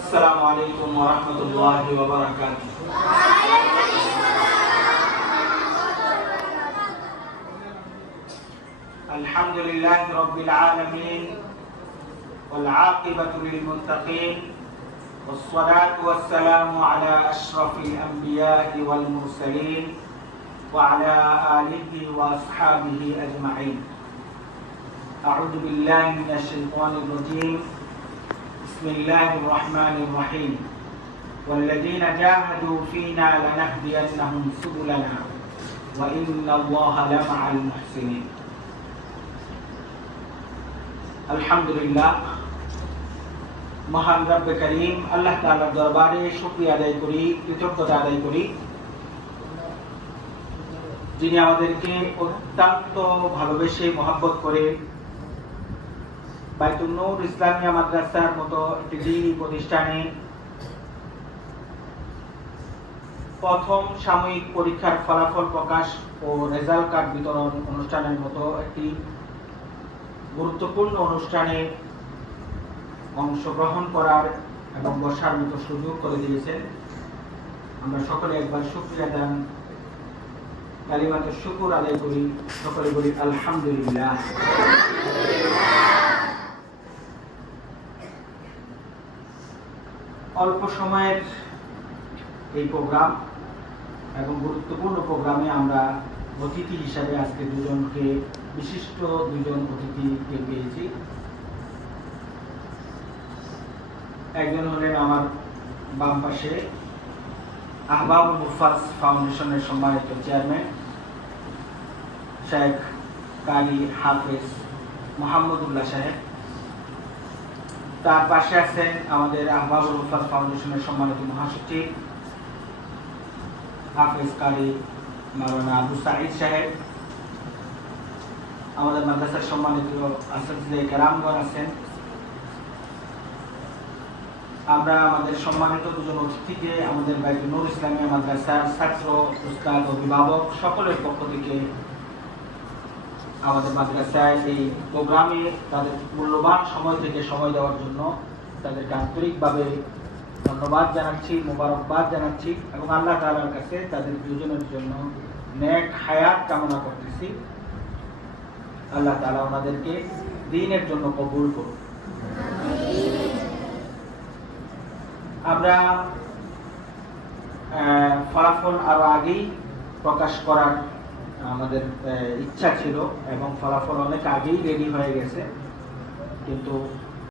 আসসালামু আলাইকুম ওয়া রাহমাতুল্লাহি ওয়া বারাকাতুহু। আলহামদুলিল্লাহি রাব্বিল আলামিন ওয়াল আকিবাতু লিল মুত্তাকিন ওয়াস সালাতু ওয়াস সালামু আলা আশরাফিল আমবিয়া'i ওয়াল মুরসালিন ওয়া আলা আলিহি ওয়া আসহাবিহি আজমাইন। আউযু বিল্লাহি মিনাশ শাইতানির রাজীম। বিসমিল্লাহির রহমানির রহিম। والذين جاهدوا فينا لنهدينهم سبلنا وإن الله لمع المحسنين। আলহামদুলিল্লাহ, মহান রব্বে করিম আল্লাহ তাআলার দরবারে শুকরিয়া আদায় করি, কৃতজ্ঞতা আদায় করি, যিনি আমাদেরকে অত্যন্ত ভালোবেসে মহব্বত করে বাইতুন নূর ইসলামিয়া মাদ্রাসার মতো একটি দ্বীনী প্রতিষ্ঠানে প্রথম সাময়িক পরীক্ষার ফলাফল প্রকাশ ও রেজাল্ট কার্ড বিতরণ অনুষ্ঠানের মতো একটি গুরুত্বপূর্ণ অনুষ্ঠানে অংশগ্রহণ করার এবং বসার মতো সুযোগ করে দিয়েছেন। আমরা সকলে একবার শুকরিয়া দান কালিমাতুশ শুকর আদায় করি, সকলে বলি আলহামদুলিল্লাহ। অল্প সময়ের এই প্রোগ্রাম এবং গুরুত্বপূর্ণ প্রোগ্রামে আমরা অতিথি হিসাবে আজকে বিশিষ্ট দুজন অতিথিকে পেয়েছি। একজন হলেন আমার বাম পাশে আহবাবুল মুফাজ ফাউন্ডেশনের সম্মানিত চেয়ারম্যান শেখ কারি হাফেজ মোহাম্মদুল্লাহ সাহেব। তার পাশে আছেন আমাদের আহবাবুল মুফাজ ফাউন্ডেশনের সম্মানিত মহাসচিব হাফেজ কারি মাওলানা আবু সাঈদ সাহেব। আমাদের মাদ্রাসার সম্মানিত আসিফে কেরামগণ আছেন। আমরা আমাদের সম্মানিত দুজন অতিথিকে আমাদের বাইতুন নূর ইসলামিয়া মাদ্রাসার ছাত্র, উস্তাদ, অভিভাবক সকলের পক্ষ থেকে আমাদের মাদ্রাসায় এই প্রোগ্রামে তাদের মূল্যবান সময় থেকে সময় দেওয়ার জন্য তাদেরকে আন্তরিকভাবে ধন্যবাদ জানাচ্ছি, মোবারকবাদ জানাচ্ছি এবং আল্লাহ তাআলার কাছে তাদের দুজনের জন্য নেক হায়াত কামনা করতেছি। আল্লাহ তাআলা ওনাদেরকে দ্বীনের জন্য কবুল করুন। আমরা ফলাফল আরো আগেই প্রকাশ করার আমাদের ইচ্ছা ছিল এবং ফলাফল অনেক আগেই রেডি হয়ে গেছে, কিন্তু